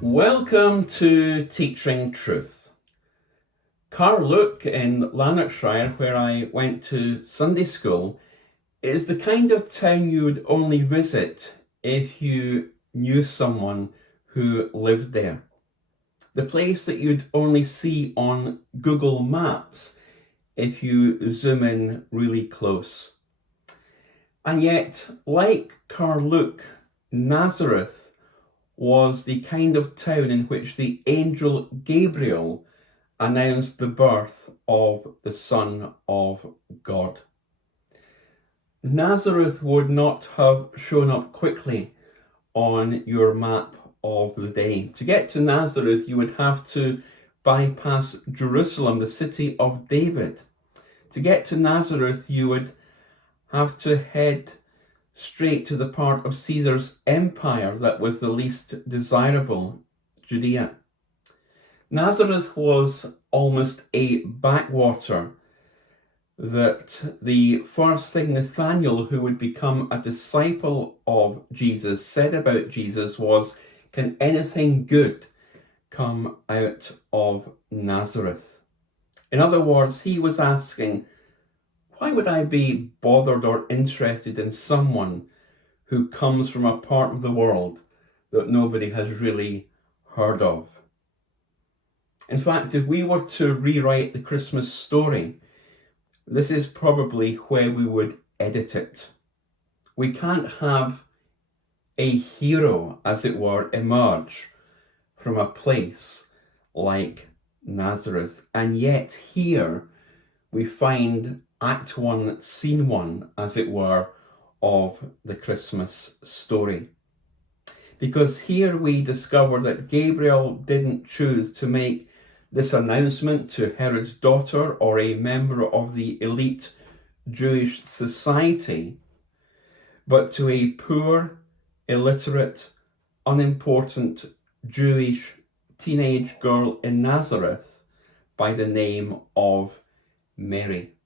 Welcome to Teaching Truth. Carluke in Lanarkshire, where I went to Sunday school, is the kind of town you would only visit if you knew someone who lived there. The place that you'd only see on Google Maps if you zoom in really close. And yet, like Carluke, Nazareth was the kind of town in which the angel Gabriel announced the birth of the Son of God. Nazareth would not have shown up quickly on your map of the day. To get to Nazareth, you would have to bypass Jerusalem, the city of David. To get to Nazareth, you would have to head straight to the part of Caesar's empire that was the least desirable, Judea. Nazareth was almost a backwater that the first thing Nathanael, who would become a disciple of Jesus, said about Jesus was, "Can anything good come out of Nazareth?" In other words, he was asking, why would I be bothered or interested in someone who comes from a part of the world that nobody has really heard of? In fact, if we were to rewrite the Christmas story, this is probably where we would edit it. We can't have a hero, as it were, emerge from a place like Nazareth. And yet here we find Act 1, Scene 1, as it were, of the Christmas story. Because here we discover that Gabriel didn't choose to make this announcement to Herod's daughter or a member of the elite Jewish society, but to a poor, illiterate, unimportant Jewish teenage girl in Nazareth by the name of Mary.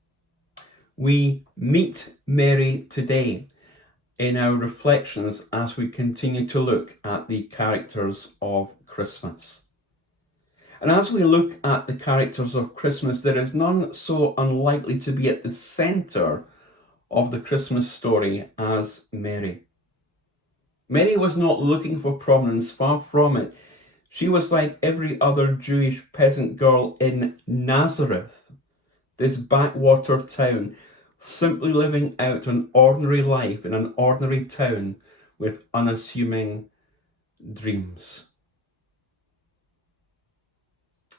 We meet Mary today in our reflections as we continue to look at the characters of Christmas. And as we look at the characters of Christmas, there is none so unlikely to be at the centre of the Christmas story as Mary. Mary was not looking for prominence, far from it. She was like every other Jewish peasant girl in Nazareth, this backwater town, simply living out an ordinary life in an ordinary town with unassuming dreams.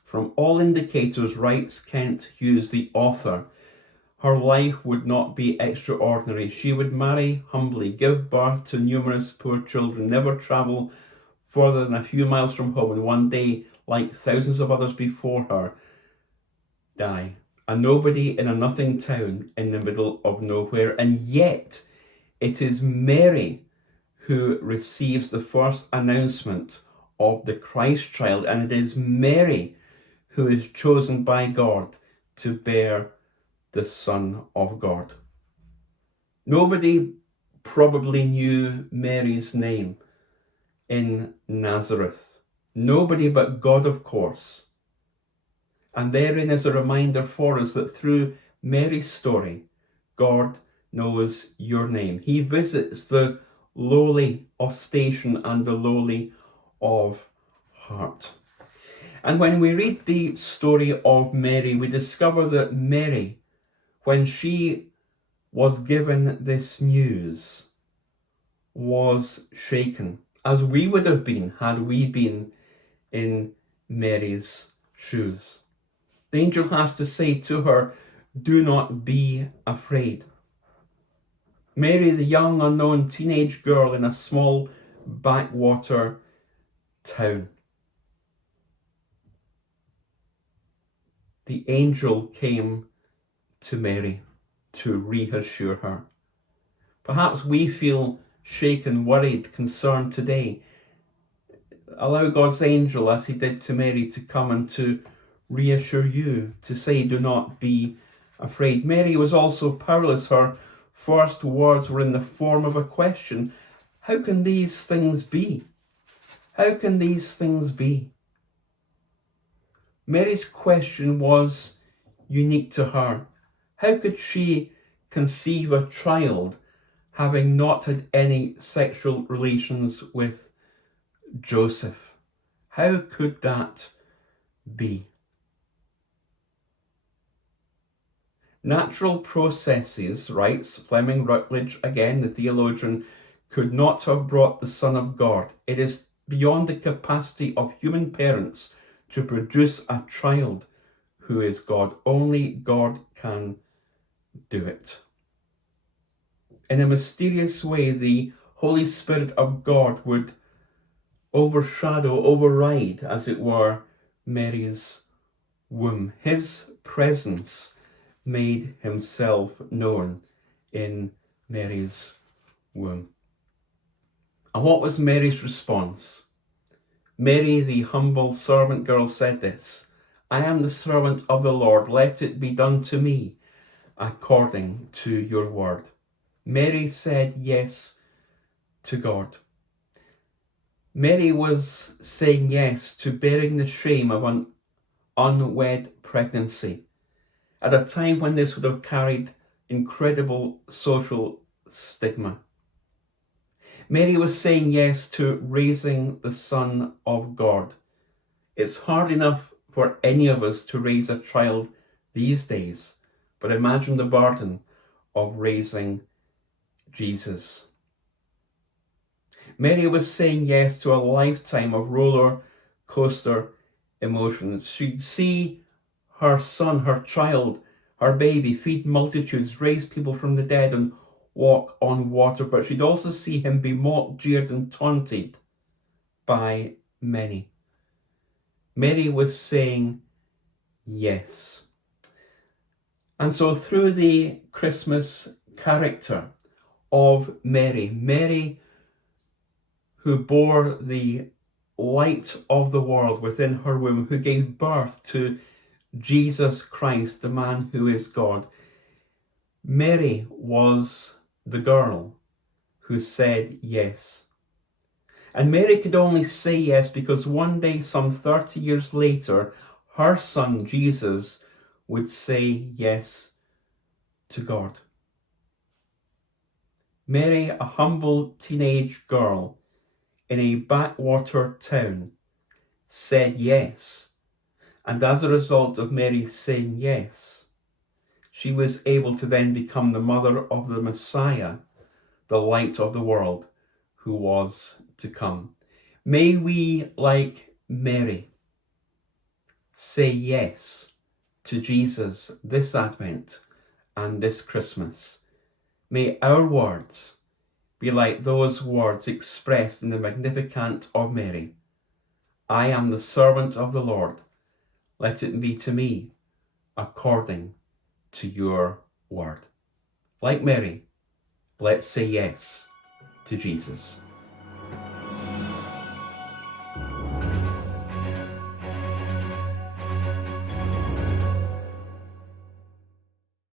From all indicators, writes Kent Hughes, the author, her life would not be extraordinary. She would marry humbly, give birth to numerous poor children, never travel further than a few miles from home, and one day, like thousands of others before her, die. A nobody in a nothing town in the middle of nowhere. And yet, it is Mary who receives the first announcement of the Christ child, and it is Mary who is chosen by God to bear the Son of God. Nobody probably knew Mary's name in Nazareth. Nobody but God, of course. And therein is a reminder for us that through Mary's story, God knows your name. He visits the lowly of station and the lowly of heart. And when we read the story of Mary, we discover that Mary, when she was given this news, was shaken, as we would have been had we been in Mary's shoes. The angel has to say to her, "Do not be afraid." Mary, the young unknown teenage girl in a small backwater town. The angel came to Mary to reassure her. Perhaps we feel shaken, worried, concerned today. Allow God's angel, as he did to Mary, to come and to reassure you, to say, do not be afraid. Mary was also powerless. Her first words were in the form of a question. How can these things be? How can these things be? Mary's question was unique to her. How could she conceive a child having not had any sexual relations with Joseph? How could that be? Natural processes, writes Fleming Rutledge, again the theologian, could not have brought the Son of God. It is beyond the capacity of human parents to produce a child who is God. Only God can do it. In a mysterious way, the Holy Spirit of God would override, as it were, Mary's womb. His presence made himself known in Mary's womb. And what was Mary's response? Mary, the humble servant girl, said this, I am the servant of the Lord. Let it be done to me according to your word. Mary said yes to God. Mary was saying yes to bearing the shame of an unwed pregnancy at a time when this would have carried incredible social stigma. Mary was saying yes to raising the Son of God. It's hard enough for any of us to raise a child these days, but imagine the burden of raising Jesus. Mary was saying yes to a lifetime of roller coaster emotions. She'd see her son, her child, her baby feed multitudes, raise people from the dead, and walk on water, but she'd also see him be mocked, jeered, and taunted by many. Mary was saying yes. And so through the Christmas character of Mary, Mary who bore the light of the world within her womb, who gave birth to Jesus Christ, the man who is God, Mary was the girl who said yes. And Mary could only say yes because one day, some 30 years later, her son Jesus would say yes to God. Mary, a humble teenage girl in a backwater town, said yes. And as a result of Mary saying yes, she was able to then become the mother of the Messiah, the light of the world, who was to come. May we, like Mary, say yes to Jesus this Advent and this Christmas. May our words be like those words expressed in the Magnificat of Mary. I am the servant of the Lord. Let it be to me according to your word. Like Mary, let's say yes to Jesus.